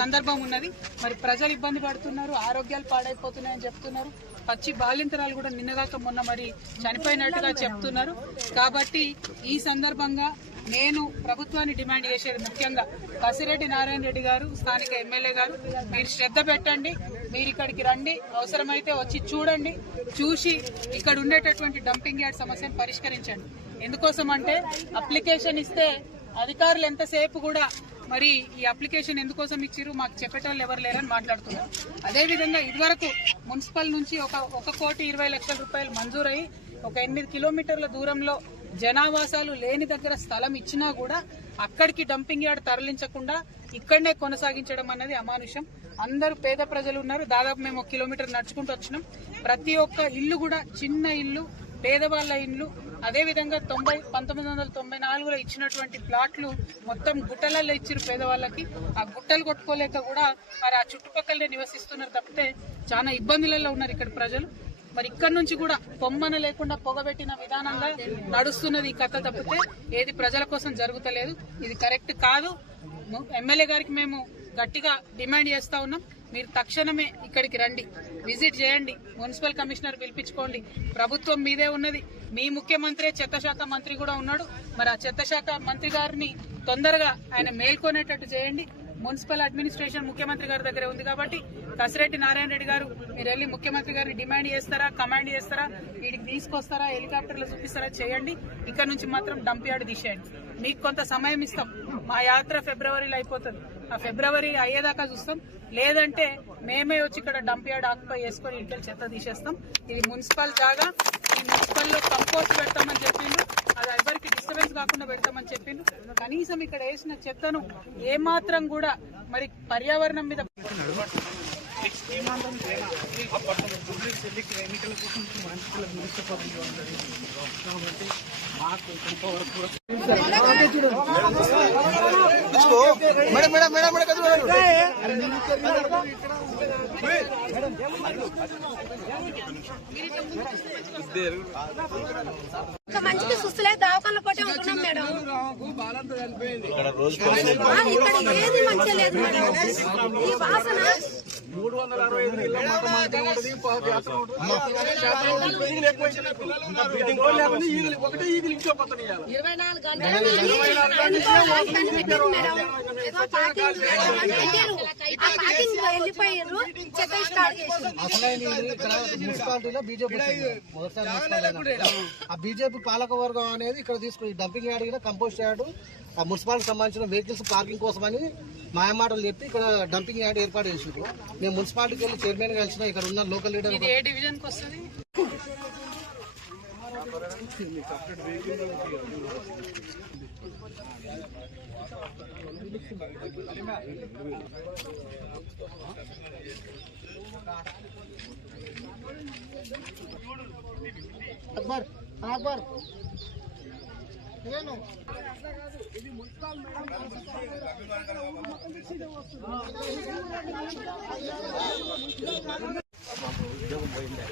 సందర్భం ఉన్నది. మరి ప్రజలు ఇబ్బంది పడుతున్నారు ఆరోగ్యాలు పాడైపోతున్నాయని చెప్తున్నారు. పచ్చి బాలింతరాలు కూడా నిన్నదాకా మొన్న మరి చనిపోయినట్టుగా చెప్తున్నారు. కాబట్టి ఈ సందర్భంగా నేను ప్రభుత్వాన్ని డిమాండ్ చేసేది ముఖ్యంగా కసిరెడ్డి నారాయణ రెడ్డి గారు స్థానిక ఎమ్మెల్యే గారు మీరు శ్రద్ధ పెట్టండి మీరు ఇక్కడికి రండి అవసరమైతే వచ్చి చూడండి చూసి ఇక్కడ ఉండేటటువంటి డంపింగ్ యార్డ్ సమస్యను పరిష్కరించండి. ఎందుకోసం అంటే అప్లికేషన్ ఇస్తే అధికారులు ఎంతసేపు కూడా మరి ఈ అప్లికేషన్ ఎందుకోసం ఇచ్చిర్రు? మాకు చెప్పేటోళ్ళు ఎవరు లేరని మాట్లాడుతున్నారు. అదేవిధంగా ఇదివరకు మున్సిపల్ నుంచి ఒక ఒక కోటి ఇరవై లక్షల రూపాయలు మంజూరై ఒక ఎనిమిది కిలోమీటర్ల దూరంలో జనావాసాలు లేని దగ్గర స్థలం ఇచ్చినా కూడా అక్కడికి డంపింగ్ యార్డ్ తరలించకుండా ఇక్కడనే కొనసాగించడం అనేది అమానుషం. అందరూ పేద ప్రజలు ఉన్నారు. దాదాపు మేము ఒక కిలోమీటర్ నడుచుకుంటూ వచ్చినాం. ప్రతి ఒక్క ఇల్లు కూడా చిన్న ఇల్లు. పేదవాళ్ళ ఇండ్లు అదే విధంగా తొంభై పంతొమ్మిది వందల తొంభై నాలుగులో ఇచ్చినటువంటి ప్లాట్లు మొత్తం గుట్టలలో ఇచ్చారు పేదవాళ్ళకి. ఆ గుట్టలు కొట్టుకోలేక కూడా మరి ఆ చుట్టుపక్కలనే నివసిస్తున్నారు తప్పితే చాలా ఇబ్బందులలో ఉన్నారు ఇక్కడ ప్రజలు. మరి ఇక్కడ నుంచి కూడా పొమ్మన లేకుండా పొగబెట్టిన విధానంగా నడుస్తున్నది ఈ కథ తప్పితే ఏది ప్రజల కోసం జరుగుతలేదు. ఇది కరెక్ట్ కాదు. ఎమ్మెల్యే గారికి మేము గట్టిగా డిమాండ్ చేస్తా ఉన్నాం. మీరు తక్షణమే ఇక్కడికి రండి. విజిట్ చేయండి. మున్సిపల్ కమిషనర్ పిలిపించుకోండి. ప్రభుత్వం మీదే ఉన్నది. మీ ముఖ్యమంత్రి చెత్త శాఖ మంత్రి కూడా ఉన్నాడు. మరి ఆ చెత్త శాఖ మంత్రి గారిని తొందరగా ఆయన మేల్కొనేటట్టు చేయండి. మున్సిపల్ అడ్మినిస్ట్రేషన్ ముఖ్యమంత్రి గారి దగ్గరే ఉంది కాబట్టి కసిరెడ్డి నారాయణ రెడ్డి గారు మీరు వెళ్ళి ముఖ్యమంత్రి గారిని డిమాండ్ చేస్తారా కమాండ్ చేస్తారా వీడికి తీసుకొస్తారా హెలికాప్టర్లు చూపిస్తారా చేయండి. ఇక్కడ నుంచి మాత్రం డంప్ యార్డ్ తీసేయండి. మీకు కొంత సమయం ఇస్తాం. మా యాత్ర ఫిబ్రవరిలో అయిపోతుంది. ఆ ఫిబ్రవరి అయ్యేదాకా చూస్తాం. లేదంటే మేమే వచ్చి ఇక్కడ డంప్ యార్డ్ ఆక్యుపై చేసుకొని ఇంటికి చెత్త తీసేస్తాం. ఇది మున్సిపల్ జాగా. ఈ మున్సిపల్లో కంపోస్ట్ పెడతామని చెప్పిండు. అది ఎవరికి డిస్టర్బెన్స్ కాకుండా పెడతామని చెప్పిండు. కనీసం ఇక్కడ వేసిన చెత్తను ఏమాత్రం కూడా మరి పర్యావరణం మీద మేడం మేడం మేడం మేడం కదా ఇంకా మంచిగా సుస్తులే దవాఖాన పట్టే ఉంటున్నాం మేడం ఇక్కడ ఏది మంచిగా లేదు మేడం. ఈ వాసన మూడు వందల అరవై ఐదు ఒకటే ఈగలు ఇంకో పక్కన ఇయ్యాలి. మేడం, ఇది వెళ్ళిపోయారు చెత్త స్టార్ట్ మున్సిపాలిటీలో బీజేపీ. ఆ బీజేపీ పాలక వర్గం అనేది ఇక్కడ తీసుకుని డంపింగ్ యార్డ్ కూడా కంపోస్ట్ యార్డ్ ఆ మున్సిపాలిటీ సంబంధించిన వెహికల్స్ పార్కింగ్ కోసమని మాయమాటలు చెప్పి ఇక్కడ డంపింగ్ యార్డ్ ఏర్పాటు చేసిండ్రు. మేము మున్సిపాలిటీకి వెళ్ళి చైర్మన్ కలిసిన ఇక్కడ ఉన్న లోకల్ లీడర్ ఇది అక్బర్ అక్బర్. నేను ఇది అక్బర్ మేడం ఉద్యోగం పోయింది